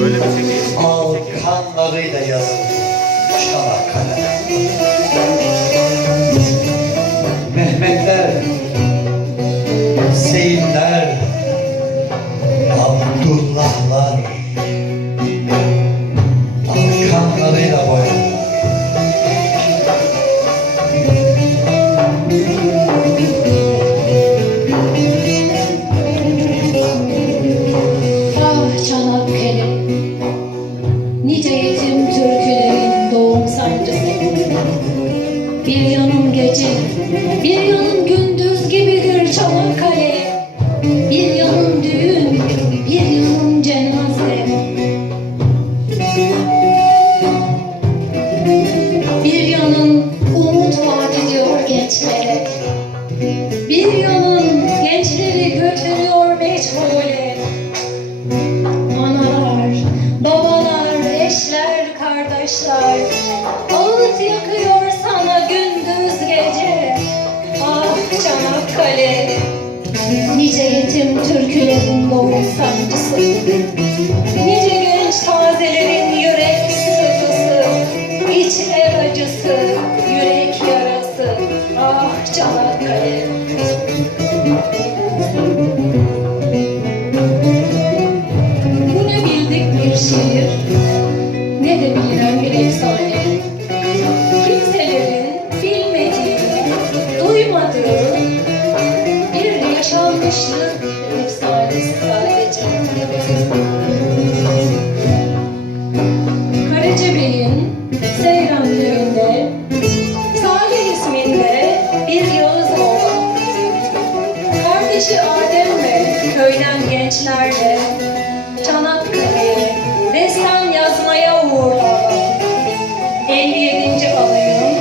Böyle al kanlarıyla yazılmış Çanakkale. Mehmetler, Hüseyinler, Abdullahlar al kanlarıyla boyadılar. Nice yetim türkülerin doğum sancısı. Bir yanım gece, bir yanım gündüz gibidir Çanakkale. Bir yanım düğün, bir yanım cenaze. Bir yanım umut vaat ediyor gençlere. Bir yanım gençleri götürüyor meçhule. Kardeşler, ağıt yakıyor sana gündüz gece. Ah Çanakkale, nice yetim türkülerin doğum sancısı. Nice genç tazelerin yürek sızısı, iç el acısı, yürek yarası. Ah Çanakkale. Bu ne bildik bir şiir, ne de bilinen bir efsane. Kimselerin bilmediği, duymadığı bir yaşanmışlık efsanesi sadece. Karacabey'in Seyran köyünde Salih isminde bir Yağız oğlan, kardeşi Adem ve köyden gençlerle Çanakkale'ye destan yazmaya uğurlar. 57. alayın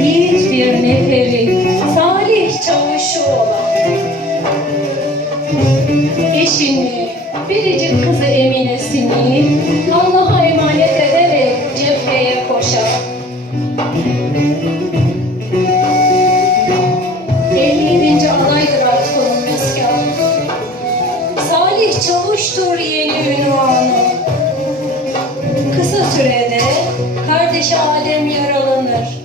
yiğit bir neferi, Salih Çavuşu olan, eşini, biricik kızı Emine'sini Allah'a emanet ederek cepheye koşar. 57. alaydır artık onun meskanı. Salih Çavuş'tur yeni ünvanı. Kısa sürede kardeşi Adem yaralanır.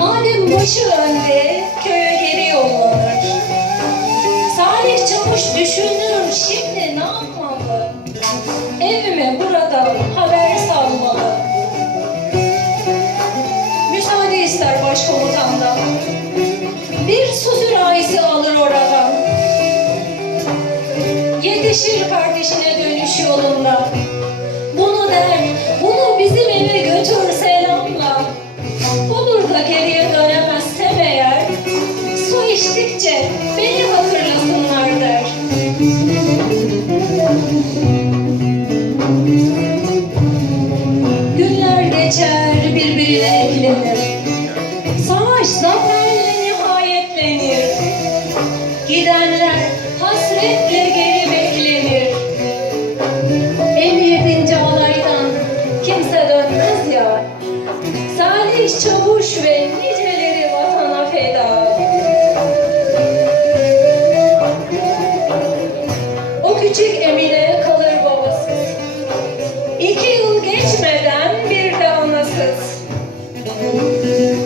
Adem başı önde köye geri yollanır. Salih Çavuş düşünür şimdi ne yapmalı? Evime buradan haber salmalı. Müsaade ister başkomutandan. Bir su sürahisi alır oradan. Yetişir kardeşine dönüş yolunda. Bunu der, bunu bizim eve götür selamla. Olur da geriye dönemezsem eğer, su içtikçe beni hatırlasınlar der. Günler geçer, birbirine eklenir. Savaş zaferle nihayetlenir. Gidenler hasretle geri beklenir. 57. alaydan kimse dönmez ya. Salih Çavuş ve niceleri vatana feda. O küçük Emine kalır babasız. 2 yıl geçmeden bir de anasız.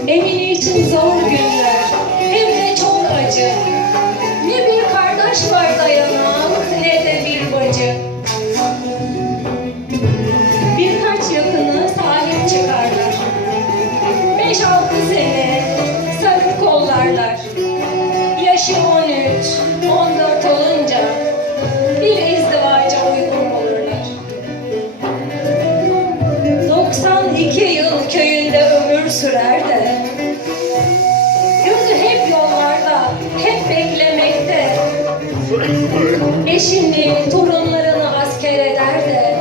Emine için zor günler, hem de çok acı. Ne bir kardeş var dayanan, ne de bir bacı. Birkaç yakını sahip çıkarlar. 5-6 sene sarıp kollarlar. Yaşı 13-14 olunca bir izdivaca uygun olurlar. 92 yıl köyünde ömür sürer de gözü hep yollarda, hep beklemekte. Eşini, torunlarını asker eder de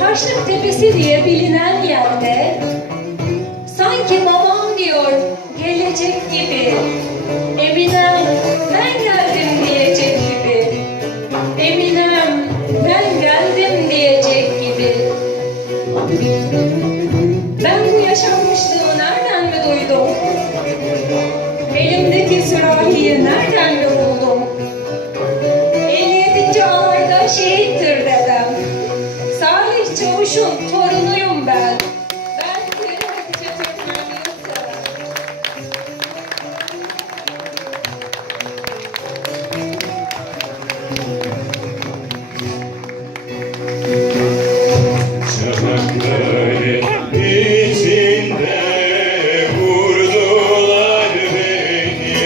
Taşlık Tepesi diye bilinen yerde sanki babam diyor gelecek gibi, Eminem ben geldim diyecek gibi, Eminem ben geldim diyecek gibi. Ben bu yaşanmışlığı nereden mi duydum? Elimdeki sürahiyi nereden mi buldum? 57. alayda şehit Çanakkale içinde vurdular beni.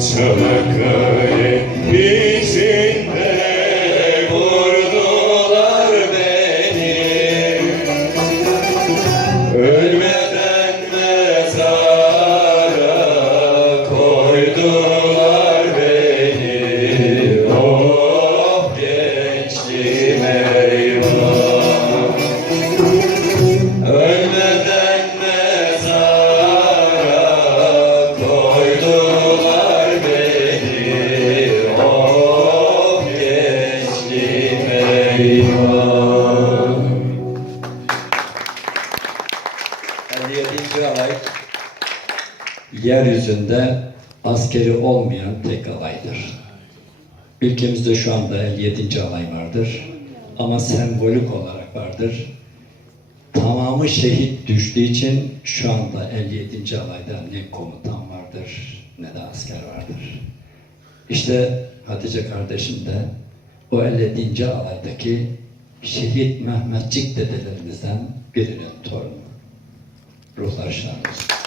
Çanakkale içinde vurdular beni. Ölmeden mezara koydular beni. Oh gençliğim eyvah. Ölmeden mezara koydular beni. Oh gençliğim eyvah. 57. alay yeryüzünde askeri olmayan tek alaydır. Ülkemizde şu anda 57. alay vardır ama sembolik olarak vardır. Tamamı şehit düştüğü için şu anda 57. alayda ne komutan vardır ne de asker vardır. İşte Hatice kardeşim de o 57. alaydaki şehit Mehmetçik dedelerimizden birinin torunu. Ruhlar şad olsun.